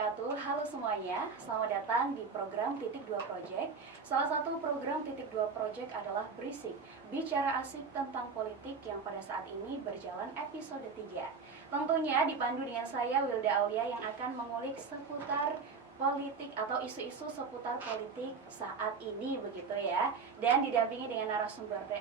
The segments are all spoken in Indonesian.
wabarakatuh. Halo semuanya, selamat datang di program Titik 2 Project. Salah satu program Titik 2 Project adalah Berisik, bicara asik tentang politik yang pada saat ini berjalan episode 3. Tentunya dipandu dengan saya Wilda Aulia yang akan mengulik seputar politik atau isu-isu seputar politik saat ini begitu ya, dan didampingi dengan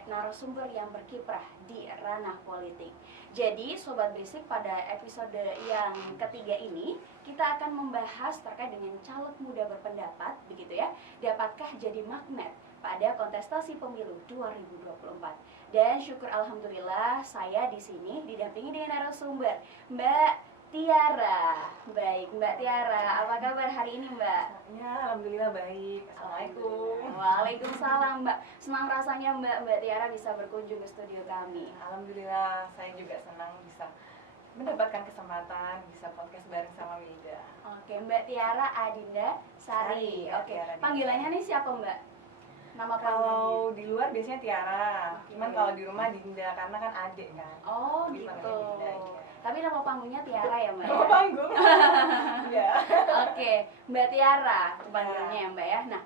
narasumber yang berkiprah di ranah politik. Jadi Sobat Berisik, pada episode yang ketiga ini kita akan membahas terkait dengan caleg muda berpendapat begitu ya, dapatkah jadi magnet pada kontestasi pemilu 2024. Dan syukur alhamdulillah saya di sini didampingi dengan narasumber Mbak Tiara. Baik, Mbak Tiara, apa kabar hari ini, Mbak? Ya, alhamdulillah baik. Assalamualaikum. Waalaikumsalam, Mbak. Senang rasanya Mbak Tiara bisa berkunjung ke studio kami. Alhamdulillah, saya juga senang bisa mendapatkan kesempatan bisa podcast bareng sama Wilda. Oke, Mbak Tiara Adinda Sari. Oke, panggilannya nih siapa, Mbak? Nama Kalau di luar biasanya Tiara, cuman Oke. kalau di rumah Dinda karena kan adik kan. Oh, Dipanggilnya gitu. Dinda, iya. Tapi nama panggungnya Tiara ya, Mbak? Nama Ya? panggung. Iya. Oke, Mbak Tiara panggilnya ya, Mbak ya. Nah,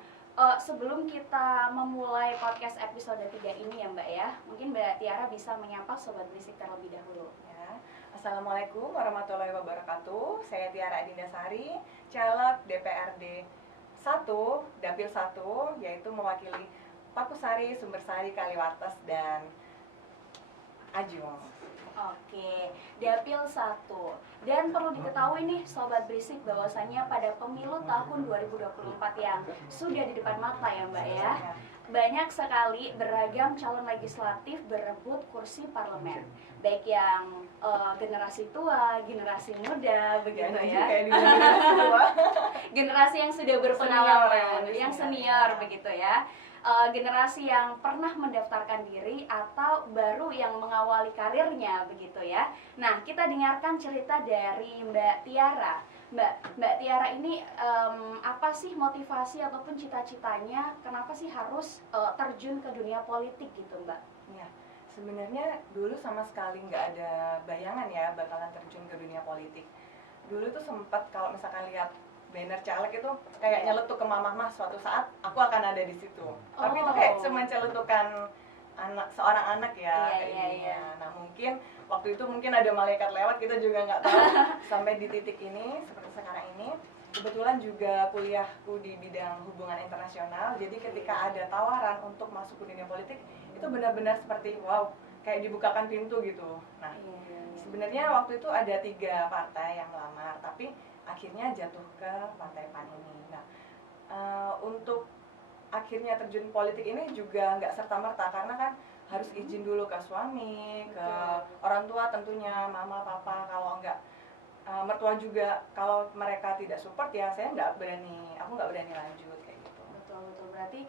sebelum kita memulai podcast episode 3 ini ya, Mbak ya, mungkin Mbak Tiara bisa menyapa Sobat Berisik terlebih dahulu. Ya. Assalamualaikum warahmatullahi wabarakatuh. Saya Tiara Adinda Sari, caleg DPRD 1, Dapil 1, yaitu mewakili Pakusari, Sumbersari, Kaliwates, dan Ajung. Oke, Dapil 1. Dan perlu diketahui nih Sobat Berisik bahwasanya pada pemilu tahun 2024 yang sudah di depan mata ya, Mbak ya, banyak sekali beragam calon legislatif berebut kursi parlemen, baik yang generasi tua, generasi muda, begitu ya, Kayak di generasi tua. generasi yang sudah berpengalaman, Senior, yang senior. senior begitu ya, generasi yang pernah mendaftarkan diri atau baru yang mengawali karirnya begitu ya. Nah, kita dengarkan cerita dari Mbak Tiara. Mbak Tiara ini apa sih motivasi ataupun cita-citanya, kenapa sih harus terjun ke dunia politik gitu, Mbak? Ya, sebenarnya dulu sama sekali nggak ada bayangan ya bakalan terjun ke dunia politik. Dulu tuh sempat kalau misalkan lihat banner caleg itu kayak nyeletuk ke mama, suatu saat aku akan ada di situ. Tapi itu kayak cuma celetukan seorang anak ya. Iya. Nah, mungkin waktu itu mungkin ada malaikat lewat, kita juga nggak tahu sampai di titik ini seperti sekarang ini. Kebetulan juga kuliahku di bidang hubungan internasional, jadi ketika ada tawaran untuk masuk ke dunia politik itu benar-benar seperti wow, kayak dibukakan pintu gitu. Nah, sebenarnya waktu itu ada 3 partai yang melamar, tapi akhirnya jatuh ke Partai PAN ini. Nah, untuk akhirnya terjun politik ini juga nggak serta-merta, karena kan harus izin dulu ke suami, ke orang tua tentunya, mama, papa. Kalau nggak mertua juga, kalau mereka tidak support ya aku nggak berani lanjut kayak gitu. Betul, berarti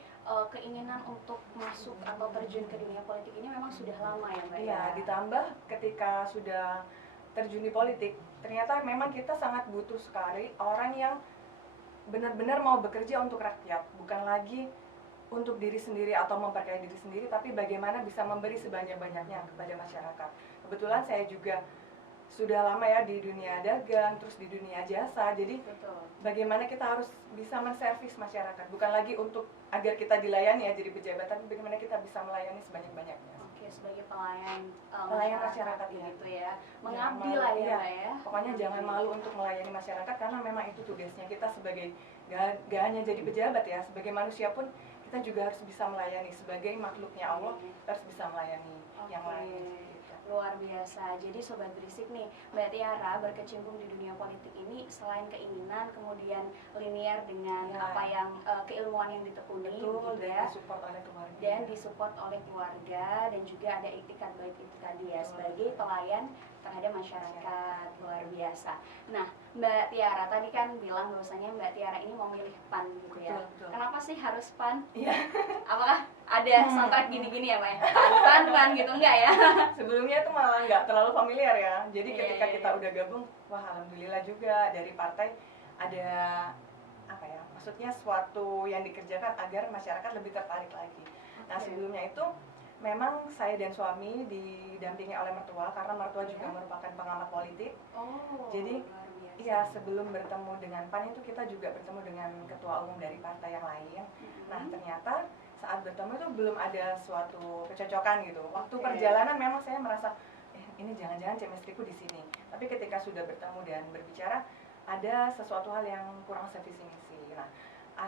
keinginan untuk masuk atau terjun ke dunia politik ini memang sudah lama ya, Mbak? Iya, ditambah ketika sudah terjun di politik, ternyata memang kita sangat butuh sekali orang yang benar-benar mau bekerja untuk rakyat, bukan lagi untuk diri sendiri atau memperkaya diri sendiri, tapi bagaimana bisa memberi sebanyak-banyaknya kepada masyarakat. Kebetulan saya juga sudah lama ya di dunia dagang, terus di dunia jasa, jadi bagaimana kita harus bisa menservis masyarakat, bukan lagi untuk agar kita dilayani ya jadi pejabat, tapi bagaimana kita bisa melayani sebanyak-banyaknya. Oke, sebagai pelayan masyarakat gitu ya, mengabdi lah ya, Mbak ya. Pokoknya jangan malu untuk melayani masyarakat, karena memang itu tugasnya kita sebagai, gak hanya jadi pejabat ya, sebagai manusia pun kita juga harus bisa melayani, sebagai makhluknya Allah kita harus bisa melayani yang lain. Luar biasa. Jadi Sobat Berisik nih, Mbak Tiara berkecimpung di dunia politik ini selain keinginan, kemudian linier dengan apa yang keilmuan yang ditekuni, betul, gitu ya, disupport oleh keluarga. dan disupport oleh keluarga, dan juga ada iktikat baik itu tadi ya, sebagai pelayan terhadap masyarakat. Luar biasa. Nah, Mbak Tiara tadi kan bilang bahwasanya Mbak Tiara ini mau milih PAN gitu ya. Betul. Kenapa sih harus PAN? Iya. Apakah ada soundtrack gini-gini ya, Mbak ya? PAN gitu, enggak ya? Sebelumnya itu malah nggak terlalu familiar ya. Jadi Iya, ketika iya, kita udah gabung, wah alhamdulillah juga dari partai ada apa ya? Maksudnya suatu yang dikerjakan agar masyarakat lebih tertarik lagi. Nah, sebelumnya itu memang saya dan suami didampingi oleh mertua karena mertua juga Ya. merupakan pengamat politik. Oh, Jadi luar biasa. iya, sebelum bertemu dengan PAN itu kita juga bertemu dengan ketua umum dari partai yang lain. Nah, ternyata saat bertemu itu belum ada suatu kecocokan gitu. Waktu Oke. perjalanan memang saya merasa ini jangan-jangan chemistry-ku di sini. Tapi ketika sudah bertemu dan berbicara, ada sesuatu hal yang kurang sevisi misi. Nah,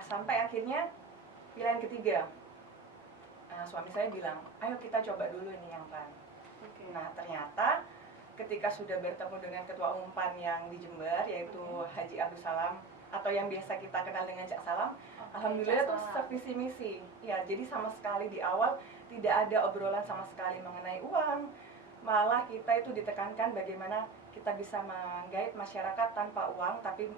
sampai akhirnya pilihan ketiga, suami saya bilang, ayo kita coba dulu ini yang PAN. Oke. Nah, ternyata ketika sudah bertemu dengan ketua umum PAN yang di Jember, yaitu Haji Abdul Salam, atau yang biasa kita kenal dengan Cak Salam, alhamdulillah itu sevisi misi. Ya, jadi sama sekali di awal tidak ada obrolan sama sekali mengenai uang. Malah kita itu ditekankan bagaimana kita bisa menggait masyarakat tanpa uang, tapi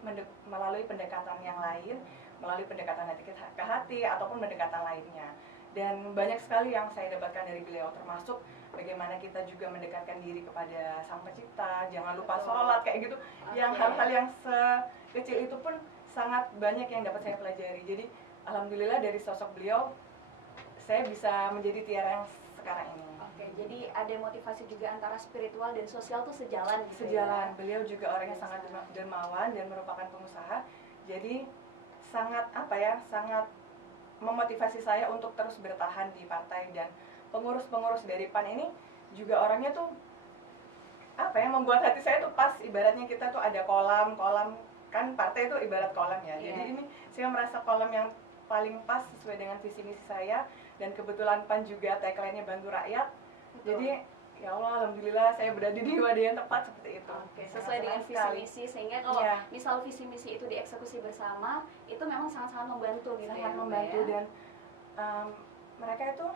melalui pendekatan yang lain, melalui pendekatan hati ke hati ataupun pendekatan lainnya. Dan banyak sekali yang saya dapatkan dari beliau, termasuk bagaimana kita juga mendekatkan diri kepada Sang Pencipta, jangan lupa sholat, kayak gitu. Yang hal-hal yang sekecil itu pun sangat banyak yang dapat saya pelajari. Jadi alhamdulillah dari sosok beliau saya bisa menjadi Tiara yang sekarang ini. Oke, jadi ada motivasi juga antara spiritual dan sosial tuh sejalan gitu. Sejalan. Beliau juga orangnya sangat dermawan dan merupakan pengusaha. Jadi sangat sangat memotivasi saya untuk terus bertahan di partai, dan pengurus-pengurus dari PAN ini juga orangnya tuh membuat hati saya tuh pas. Ibaratnya kita tuh ada kolam kan partai itu ibarat kolam ya. Jadi ini saya merasa kolam yang paling pas sesuai dengan visi misi saya, dan kebetulan PAN juga tagline-nya bantu rakyat. Jadi ya Allah, alhamdulillah saya berada di wadah yang tepat seperti itu. Oke, sesuai dengan visi misi, sehingga kalau misal visi misi itu dieksekusi bersama, itu memang sangat-sangat membantu gitu. Sangat membantu. Dan mereka itu,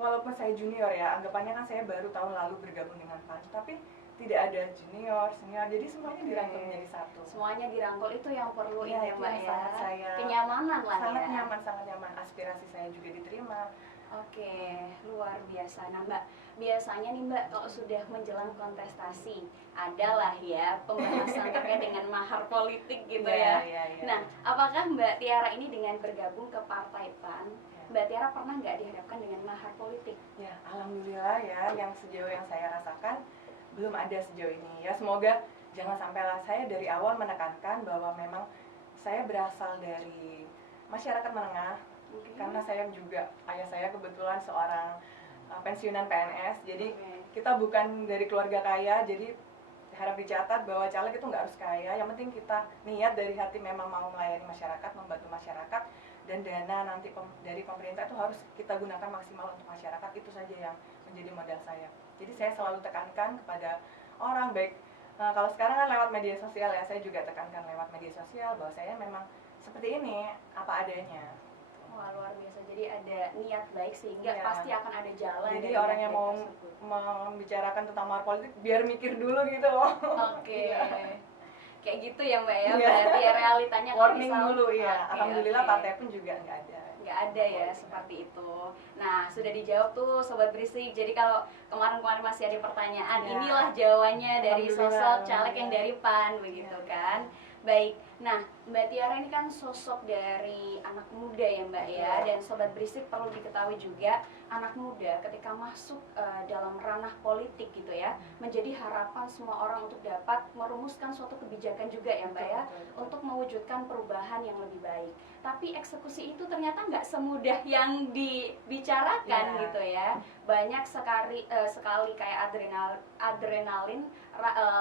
walaupun saya junior ya, anggapannya kan saya baru tahun lalu bergabung dengan PAN, tapi tidak ada junior, senior, jadi semuanya dirangkul menjadi satu. Semuanya dirangkul, itu yang perlu ya, ini ya Mbak ya. Saya kenyamanan lah sangat ya. Sangat nyaman. Aspirasi saya juga diterima. Oke, luar biasa. Nah Mbak, biasanya nih Mbak kalau sudah menjelang kontestasi, adalah ya pembahasan terkait dengan mahar politik gitu ya. Nah, apakah Mbak Tiara ini dengan bergabung ke Partai PAN, Mbak Tiara pernah nggak dihadapkan dengan mahar politik? Ya, alhamdulillah ya, yang sejauh yang saya rasakan belum ada sejauh ini. Ya, semoga jangan sampailah. Saya dari awal menekankan bahwa memang saya berasal dari masyarakat menengah. Karena saya juga, ayah saya kebetulan seorang pensiunan PNS, jadi kita bukan dari keluarga kaya. Jadi harap dicatat bahwa caleg itu nggak harus kaya, yang penting kita niat dari hati memang mau melayani masyarakat, membantu masyarakat, dan dana nanti dari pemerintah itu harus kita gunakan maksimal untuk masyarakat. Itu saja yang menjadi modal saya. Jadi saya selalu tekankan kepada orang, baik kalau sekarang kan lewat media sosial ya, saya juga tekankan lewat media sosial bahwa saya memang seperti ini, apa adanya. Wah, luar biasa. Jadi ada niat baik sehingga pasti akan ada jalan. Jadi orang yang mau membicarakan tentang mahar politik biar mikir dulu gitu loh. Oke. Kayak gitu ya Mbak ya. Berarti ya realitanya warning dulu ya. Alhamdulillah partai pun juga nggak ada ya seperti itu. Nah, sudah dijawab tuh Sobat Berisik. Jadi kalau kemarin-kemarin masih ada pertanyaan, inilah jawabannya dari sosok caleg yang dari PAN begitu kan. Baik, nah Mbak Tiara ini kan sosok dari anak muda ya Mbak ya. Dan Sobat Berisik perlu diketahui juga, anak muda ketika masuk dalam ranah politik gitu ya, menjadi harapan semua orang untuk dapat merumuskan suatu kebijakan juga ya Mbak ya, untuk mewujudkan perubahan yang lebih baik. Tapi eksekusi itu ternyata nggak semudah yang dibicarakan gitu ya. Banyak sekali kayak adrenalin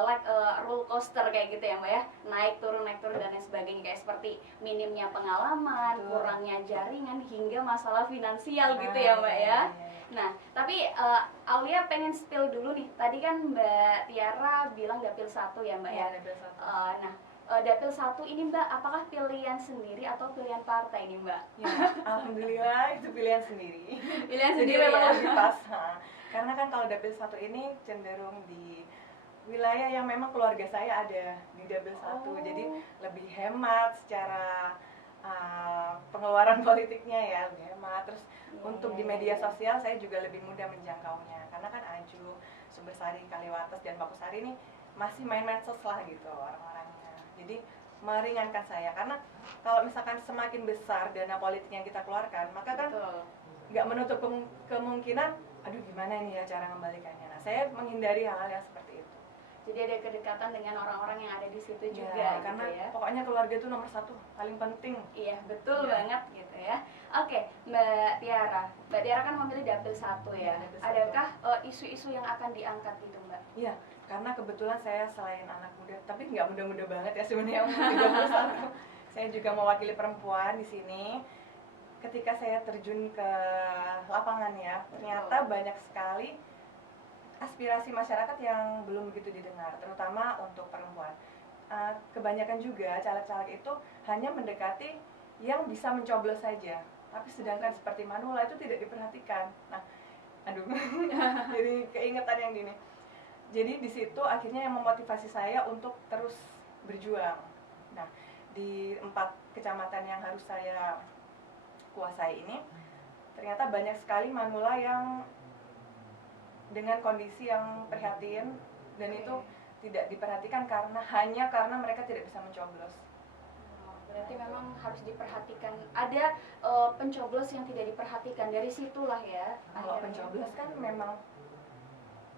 like roller coaster kayak gitu ya Mbak ya, naik turun dan lain sebagainya, kayak seperti minimnya pengalaman, kurangnya jaringan, hingga masalah finansial gitu ya Mbak ya. Nah, tapi Aulia pengen spill dulu nih. Tadi kan Mbak Tiara bilang dapil 1 ya Mbak ya. Nah, dapil 1 ini Mbak, apakah pilihan sendiri atau pilihan partai nih Mbak? Ya, alhamdulillah itu pilihan sendiri. Pilihan Jadi sendiri memang ya? lebih pas. Karena kan kalau dapil 1 ini cenderung di wilayah yang memang keluarga saya ada di dapil 1. Jadi lebih hemat secara pengeluaran politiknya ya, lebih hemat. Terus untuk di media sosial saya juga lebih mudah menjangkaunya. Karena kan Aju, Sumbersari, Kaliwates, dan Pakusari ini masih main medsos lah gitu orang-orangnya. Jadi meringankan saya, karena kalau misalkan semakin besar dana politik yang kita keluarkan, maka kan nggak menutup kemungkinan aduh gimana ini ya cara mengembalikannya. Nah, saya menghindari hal-hal yang seperti itu. Jadi ada kedekatan dengan orang-orang yang ada di situ Ya, juga karena gitu ya. pokoknya keluarga itu nomor satu, paling penting. Iya, betul Ya. banget gitu ya. Oke, Mbak Tiara. Mbak Tiara kan memilih dapil 1 ya. Ya, dapil 1. Adakah isu-isu yang akan diangkat gitu, Mbak? Iya, karena kebetulan saya selain anak muda, tapi nggak muda-muda banget ya sebenarnya, umur 31. Saya juga mewakili perempuan di sini. Ketika saya terjun ke lapangan ya, ternyata banyak sekali aspirasi masyarakat yang belum begitu didengar, terutama untuk perempuan. Kebanyakan juga caleg-caleg itu hanya mendekati yang bisa mencoblos saja, tapi sedangkan seperti Manula itu tidak diperhatikan. Nah, aduh, jadi keingetan yang gini. Jadi di situ akhirnya yang memotivasi saya untuk terus berjuang. Nah, di 4 kecamatan yang harus saya kuasai ini, ternyata banyak sekali Manula yang dengan kondisi yang prihatin, dan itu tidak diperhatikan hanya karena mereka tidak bisa mencoblos. Berarti memang harus diperhatikan. Ada pencoblos yang tidak diperhatikan, dari situlah ya. Kalau akhirnya. pencoblos kan memang,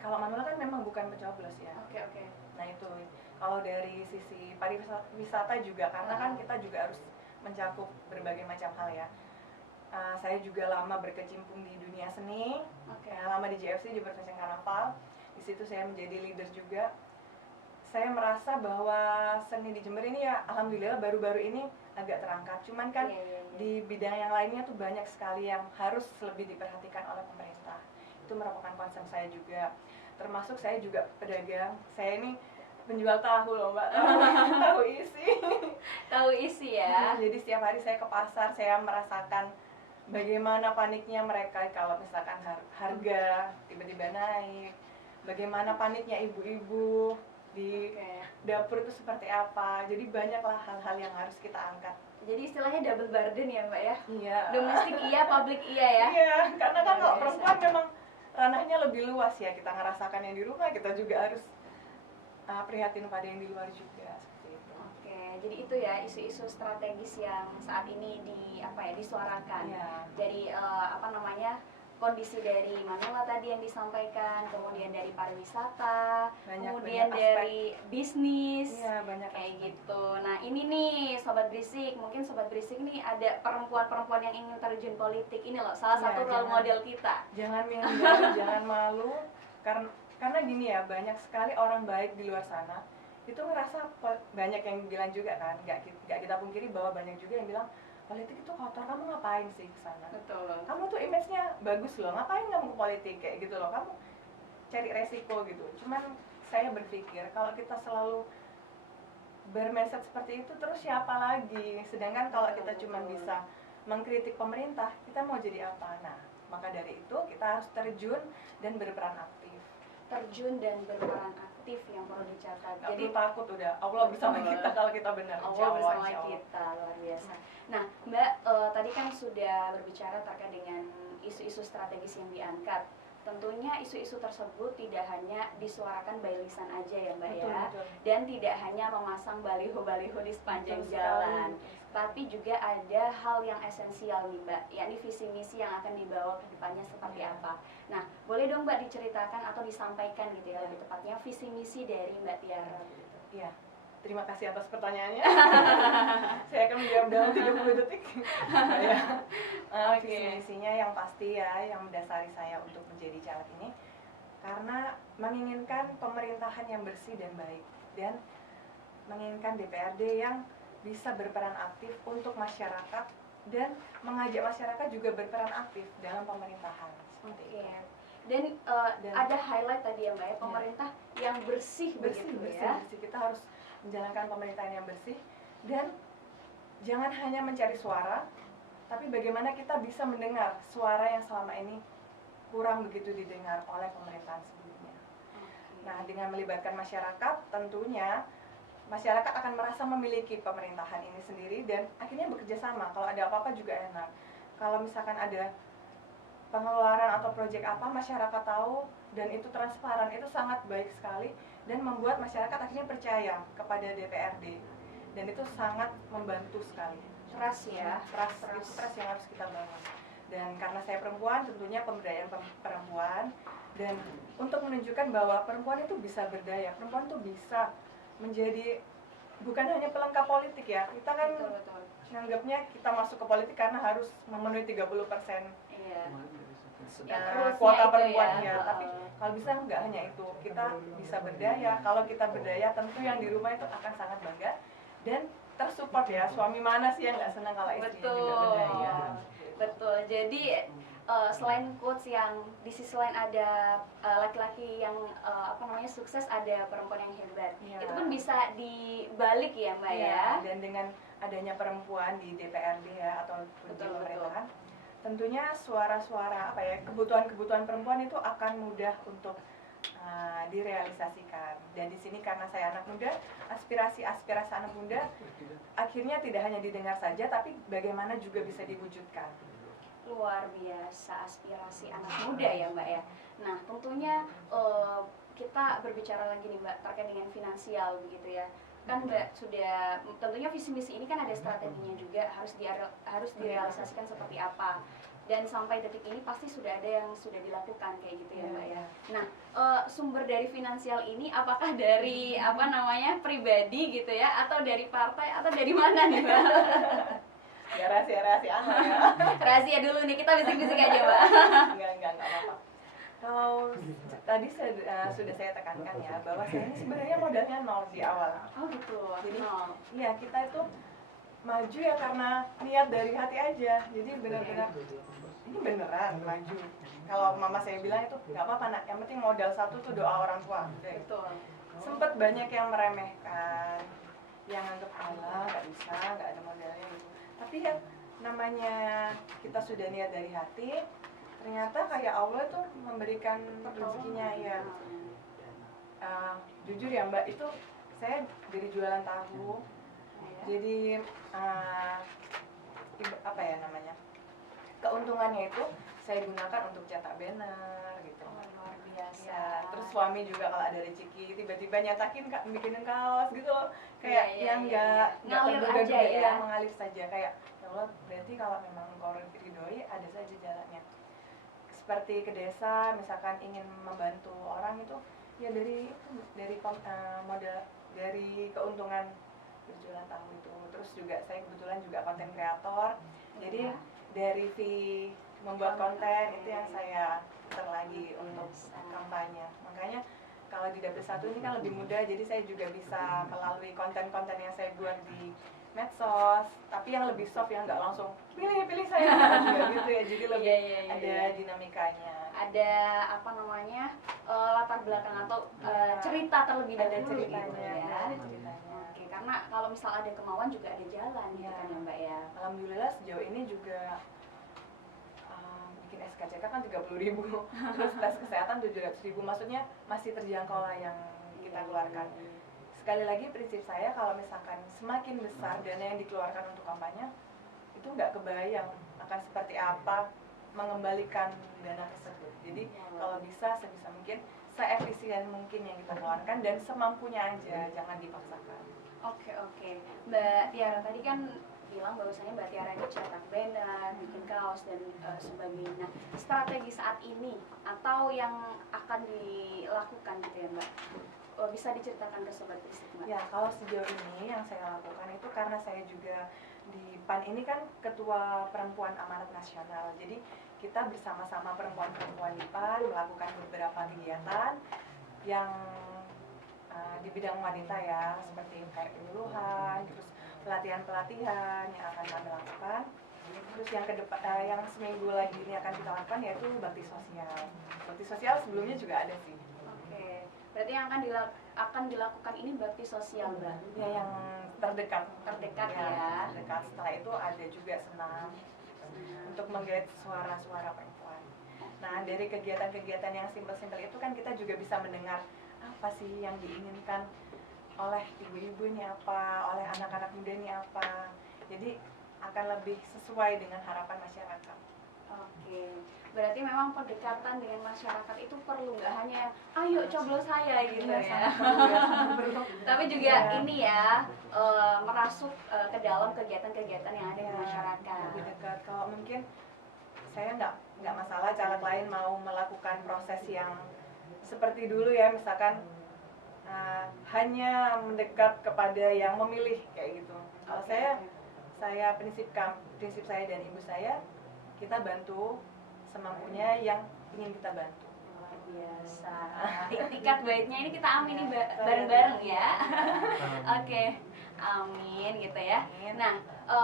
kalau Manula kan memang bukan pencoblos ya. Oke. Nah itu, kalau dari sisi pariwisata juga, karena kan kita juga harus mencakup berbagai macam hal ya. Saya juga lama berkecimpung di dunia seni, lama di JFC, Jember Fashion Carnaval. Di situ saya menjadi leader juga. Saya merasa bahwa seni di Jember ini ya, alhamdulillah baru-baru ini agak terangkat. Cuman kan di bidang yang lainnya tuh banyak sekali yang harus lebih diperhatikan oleh pemerintah. Itu merupakan concern saya juga. Termasuk saya juga pedagang. Saya ini penjual tahu loh Mbak, tahu isi. Tahu isi ya. Jadi setiap hari saya ke pasar, saya merasakan bagaimana paniknya mereka kalau misalkan harga tiba-tiba naik. Bagaimana paniknya ibu-ibu di dapur itu seperti apa. Jadi banyaklah hal-hal yang harus kita angkat. Jadi istilahnya double burden ya Mbak ya. Iya. Domestik iya, publik iya ya. Iya, karena kan kalau perempuan memang ranahnya lebih luas ya. Kita ngerasakan yang di rumah, kita juga harus prihatin pada yang di luar juga, seperti itu. Oke, jadi itu ya isu-isu strategis yang saat ini disuarakan. Iya. Dari kondisi dari Manula tadi yang disampaikan, kemudian dari pariwisata, kemudian banyak dari bisnis, banyak kayak aspek. gitu. Nah ini nih Sobat Berisik, mungkin Sobat Berisik nih ada perempuan-perempuan yang ingin terjun politik. Ini loh salah satu role model kita. Jangan minder, jangan malu, karena gini ya, banyak sekali orang baik di luar sana. Itu ngerasa, banyak yang bilang juga kan, nggak kita pungkiri bahwa banyak juga yang bilang politik itu kotor, kamu ngapain sih ke sana? Betul. Kamu tuh image-nya bagus loh, ngapain kamu ke politik kayak gitu loh, kamu cari resiko gitu. Cuman saya berpikir kalau kita selalu bermindset seperti itu, terus siapa lagi? Sedangkan kalau kita cuma bisa mengkritik pemerintah, kita mau jadi apa? Nah, maka dari itu kita harus terjun dan berperan aktif. Terjun dan berperan aktif yang perlu dicatat. Gak perlu takut, udah Allah bersama kita kalau kita benar. Allah bersama kita, luar biasa. Nah Mbak, tadi kan sudah berbicara terkait dengan isu-isu strategis yang diangkat. Tentunya isu-isu tersebut tidak hanya disuarakan by lisan aja ya Mbak. Betul. Dan tidak hanya memasang baliho-baliho di sepanjang jalan, tapi juga ada hal yang esensial nih Mbak, yakni visi misi yang akan dibawa ke depannya seperti apa. Nah, boleh dong Mbak diceritakan atau disampaikan gitu ya, lebih tepatnya visi misi dari Mbak Tiara gitu. Iya. Terima kasih atas pertanyaannya. Saya akan menjawab dalam 30 detik. Visi misinya yang pasti ya, yang mendasari saya untuk menjadi caleg ini, karena menginginkan pemerintahan yang bersih dan baik, dan menginginkan DPRD yang bisa berperan aktif untuk masyarakat dan mengajak masyarakat juga berperan aktif dalam pemerintahan. Seperti itu. Dan ada highlight tadi ya Mbak ya, pemerintah yang bersih begitu ya. Bersih. Kita harus menjalankan pemerintahan yang bersih, dan jangan hanya mencari suara, tapi bagaimana kita bisa mendengar suara yang selama ini kurang begitu didengar oleh pemerintahan sebelumnya. Nah, dengan melibatkan masyarakat, tentunya masyarakat akan merasa memiliki pemerintahan ini sendiri dan akhirnya bekerja sama. Kalau ada apa-apa juga enak. Kalau misalkan ada pengeluaran atau proyek apa, masyarakat tahu dan itu transparan, itu sangat baik sekali dan membuat masyarakat akhirnya percaya kepada DPRD, dan itu sangat membantu sekali. Trust ya, trust yang harus kita bangun. Dan karena saya perempuan, tentunya pemberdayaan perempuan, dan untuk menunjukkan bahwa perempuan itu bisa berdaya, perempuan itu bisa menjadi bukan hanya pelengkap politik ya. Kita kan Betul. nganggapnya kita masuk ke politik karena harus memenuhi 30% Iya. kuota itu perempuan ya. ya. Tapi kalau bisa nggak hanya itu, kita bisa berdaya. Kalau kita berdaya, tentu yang di rumah itu akan sangat bangga dan tersupport ya. Suami mana sih yang nggak senang kalau istrinya juga berdaya? Betul. Jadi selain quotes yang di sisi lain ada laki-laki yang sukses, ada perempuan yang hebat. Ya. Itu pun bisa dibalik ya Mbak ya. Dan dengan adanya perempuan di DPRD ya atau di pemerintahan, tentunya suara-suara kebutuhan-kebutuhan perempuan itu akan mudah untuk direalisasikan. Dan di sini karena saya anak muda, aspirasi-aspirasi anak muda akhirnya tidak hanya didengar saja, tapi bagaimana juga bisa diwujudkan. Luar biasa aspirasi anak muda ya Mbak ya. Nah tentunya kita berbicara lagi nih Mbak terkait dengan finansial begitu ya. Kan Mbak sudah, tentunya visi misi ini kan ada strateginya juga, harus direalisasikan seperti apa. Dan sampai detik ini pasti sudah ada yang sudah dilakukan kayak gitu ya Mbak ya. Nah sumber dari finansial ini apakah dari pribadi gitu ya, atau dari partai, atau dari mana nih Mbak? Ya rahasia-rahasia ya. Rahasia dulu nih, kita bisik-bisik aja Mbak. Enggak apa-apa. Kalau tadi sudah saya tekankan ya, bahwa saya ini sebenarnya modalnya nol di awal. Oh gitu. Jadi iya, kita itu maju ya karena niat dari hati aja. Jadi benar-benar ini beneran maju. Kalau mama saya bilang itu nggak apa-apa nak, yang penting modal satu tuh doa orang tua. Betul. Sempet banyak yang meremehkan, yang anggap Allah nggak bisa, nggak ada modalnya gitu. Tapi ya namanya kita sudah niat dari hati, ternyata kayak Allah tuh memberikan rezekinya ya. Jujur ya Mbak, itu saya dari jualan tahu, jadi keuntungannya itu saya gunakan untuk cetak banner gitu. Luar biasa. Ya, terus suami juga kalau ada rezeki tiba-tiba nyatakin bikinin kaos gitu loh, kayak yang nggak ngalir aja ya, mengalir saja, kayak ya Allah, berarti kalau memang engkau ridhoi ada saja jalannya. Seperti ke desa misalkan ingin membantu orang itu ya dari modal dari keuntungan berjualan tahu itu. Terus juga saya kebetulan juga konten kreator, jadi dari fee membuat konten itu yang saya putar lagi untuk kampanye. Makanya kalau di Dapil 1 ini kan lebih mudah, jadi saya juga bisa melalui konten-konten yang saya buat di medsos, tapi yang lebih soft, yang nggak langsung pilih saya juga gitu ya, jadi lebih ada dinamikanya, ada latar belakang atau cerita terlebih dahulu ceritanya ya. Oke, karena kalau misal ada kemauan juga ada jalan gitu kan ya Mbak ya. Alhamdulillah sejauh ini juga bikin SKCK kan 30.000, terus tes kesehatan 700.000, maksudnya masih terjangkau lah yang kita keluarkan. Sekali lagi prinsip saya, kalau misalkan semakin besar dana yang dikeluarkan untuk kampanye, itu nggak kebayang akan seperti apa mengembalikan dana tersebut. Jadi kalau bisa sebisa mungkin, seefisien mungkin yang kita keluarkan dan semampunya aja, jangan dipaksakan. Oke. Mbak Tiara tadi kan bilang bahwasanya Mbak Tiara itu cetak banner, bikin kaos dan sebagainya. Nah, strategi saat ini atau yang akan dilakukan gitu ya Mbak, bisa diceritakan ke Sobat Berisik Mbak? Ya, kalau sejauh ini yang saya lakukan itu karena saya juga di PAN ini kan Ketua Perempuan Amanat Nasional. Jadi kita bersama-sama perempuan-perempuan di PAN melakukan beberapa kegiatan yang di bidang wanita ya, seperti kayak penyuluhan, terus pelatihan-pelatihan yang akan kami lakukan. Terus yang yang seminggu lagi ini akan kita lakukan yaitu bakti sosial. Bakti sosial sebelumnya juga ada sih. Oke. Berarti yang akan dilakukan ini bakti sosial Mbak? Ya, yang terdekat ya. Terdekat. Setelah itu ada juga senam untuk menggait suara-suara perempuan. Nah, dari kegiatan-kegiatan yang simpel-simpel itu kan kita juga bisa mendengar apa sih yang diinginkan oleh ibu-ibu ini apa, oleh anak-anak muda ini apa. Jadi akan lebih sesuai dengan harapan masyarakat. Oke, berarti memang pendekatan dengan masyarakat itu perlu, nggak hanya ayo coblos saya gitu ya. Tapi juga ini ya, merasuk ke dalam kegiatan-kegiatan yang ada di masyarakat. Lebih dekat. Kalau mungkin saya nggak masalah caleg lain mau melakukan proses yang seperti dulu ya, misalkan hanya mendekat kepada yang memilih kayak gitu. Kalau saya prinsip saya dan ibu saya, kita bantu semampunya yang ingin kita bantu. Luar biasa. Itikat baiknya ini kita amini bareng-bareng ya. Oke, amin gitu ya. Nah,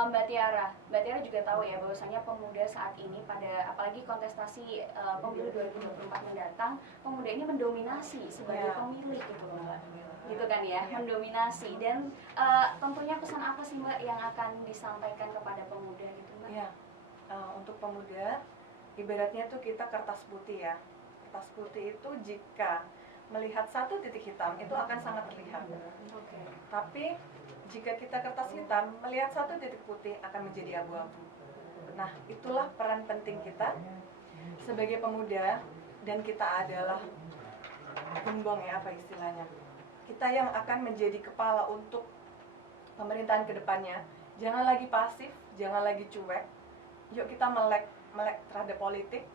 Mbak Tiara juga tahu ya bahwasanya pemuda saat ini pada apalagi kontestasi pemilu 2024 mendatang, pemuda ini mendominasi sebagai pemilih gitu Mbak. Gitu kan ya, mendominasi. Dan tentunya pesan apa sih Mbak yang akan disampaikan kepada pemuda gitu Mbak? Ya, untuk pemuda ibaratnya tuh kita kertas putih ya. Kertas putih itu jika melihat satu titik hitam itu akan sangat terlihat. Oke. Tapi jika kita kertas hitam melihat satu titik putih akan menjadi abu-abu. Nah, itulah peran penting kita sebagai pemuda, dan kita adalah gembong ya, apa istilahnya. Kita yang akan menjadi kepala untuk pemerintahan ke depannya. Jangan lagi pasif, jangan lagi cuek. Yuk kita melek terhadap politik.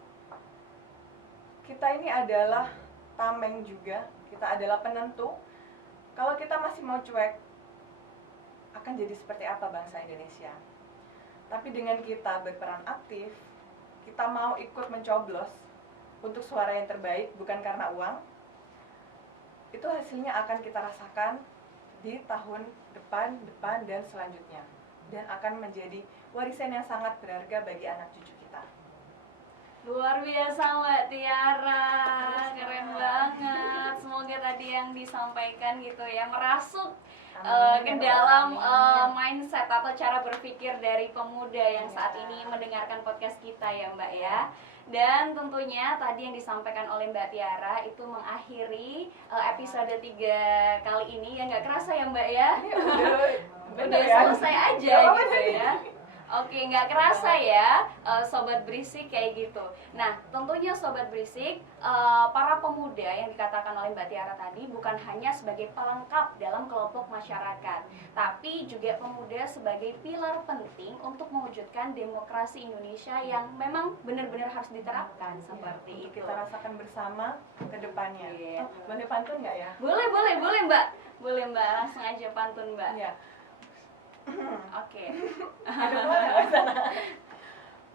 Kita ini adalah tameng juga, kita adalah penentu. Kalau kita masih mau cuek, akan jadi seperti apa bangsa Indonesia. Tapi dengan kita berperan aktif, kita mau ikut mencoblos untuk suara yang terbaik, bukan karena uang, itu hasilnya akan kita rasakan di tahun depan dan selanjutnya, dan akan menjadi warisan yang sangat berharga bagi anak cucu kita. Luar biasa Mbak Tiara, keren banget. Semoga tadi yang disampaikan gitu ya merasuk ke dalam mindset atau cara berpikir dari pemuda yang saat ini mendengarkan podcast kita ya Mbak ya. Dan tentunya tadi yang disampaikan oleh Mbak Tiara itu mengakhiri episode 3 kali ini. Ya nggak kerasa ya Mbak ya, udah selesai aja gitu ya. Oke, nggak kerasa ya, Sobat Berisik kayak gitu. Nah, tentunya Sobat Berisik, para pemuda yang dikatakan oleh Mbak Tiara tadi bukan hanya sebagai pelengkap dalam kelompok masyarakat, tapi juga pemuda sebagai pilar penting untuk mewujudkan demokrasi Indonesia yang memang benar-benar harus diterapkan seperti itu. Kita rasakan bersama ke depannya. Iya. Boleh pantun nggak ya? Boleh Mbak. Boleh Mbak, langsung aja pantun Mbak. Iya. Oke.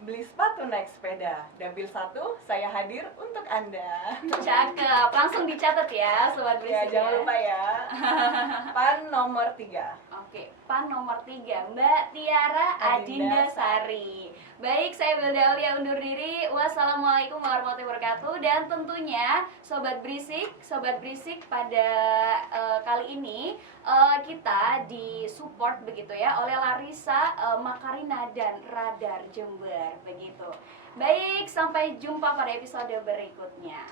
Beli sepatu naik sepeda, dapil 1 saya hadir untuk Anda. Cakep, langsung dicatat ya Sobat Ya, Berisik jangan lupa ya. Pan nomor 3. Oke, pan nomor 3 Mbak Tiara Adinda Sari. Baik, saya Belda Aulia undur diri. Wassalamualaikum warahmatullahi wabarakatuh. Dan tentunya Sobat Berisik pada kali ini kita disupport begitu ya oleh Larissa Makarina dan Radar Jember begitu. Baik, sampai jumpa pada episode berikutnya.